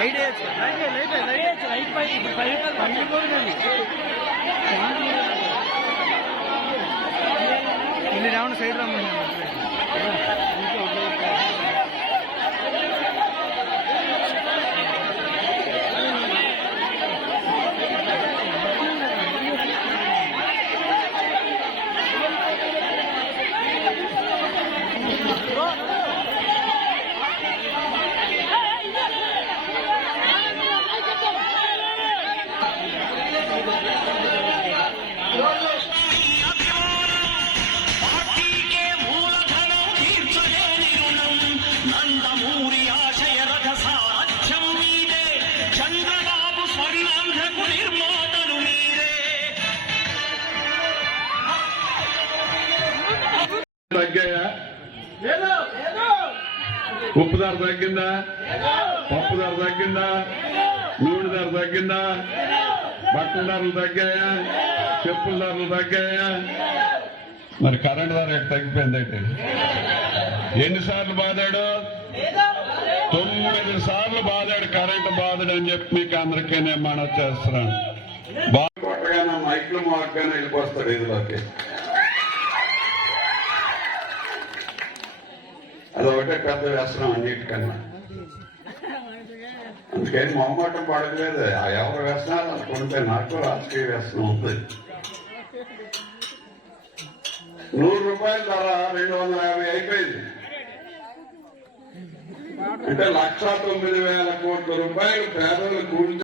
Light ಇಲ್ಲಿ Ravana side ರಮ್ಮ తగ్గాయా? ఉప్పు ధర తగ్గిందా? పప్పు ధర తగ్గిందా? నూనె ధర తగ్గిందా? బట్టల ధరలు తగ్గాయా? చెప్పుల ధరలు తగ్గాయా? మరి కరెంట్ ధర తగ్గిపోయిందంటే ఎన్నిసార్లు బాధాడు? 9 సార్లు బాధాడు కరెంటు బాధడు అని చెప్పి మీకు అందరికీ నేను మనవి చేస్తున్నాను. బాగా కొట్టగానే మైక్లు మార్గానే వెళ్ళిపోస్తాడు ఇదిలోకి. అదొకటే పెద్ద వ్యసనం అన్నిటికన్నా. అందుకని మొహమాటం పడలేదు. ఆ ఎవరి వ్యసనాలు అనుకుంటే నాకు రాజకీయ వ్యసనం ఉంది. 100 రూపాయల ధర 250 అయిపోయింది. అంటే 1,09,000 కోట్ల రూపాయలు పేదలు కూలి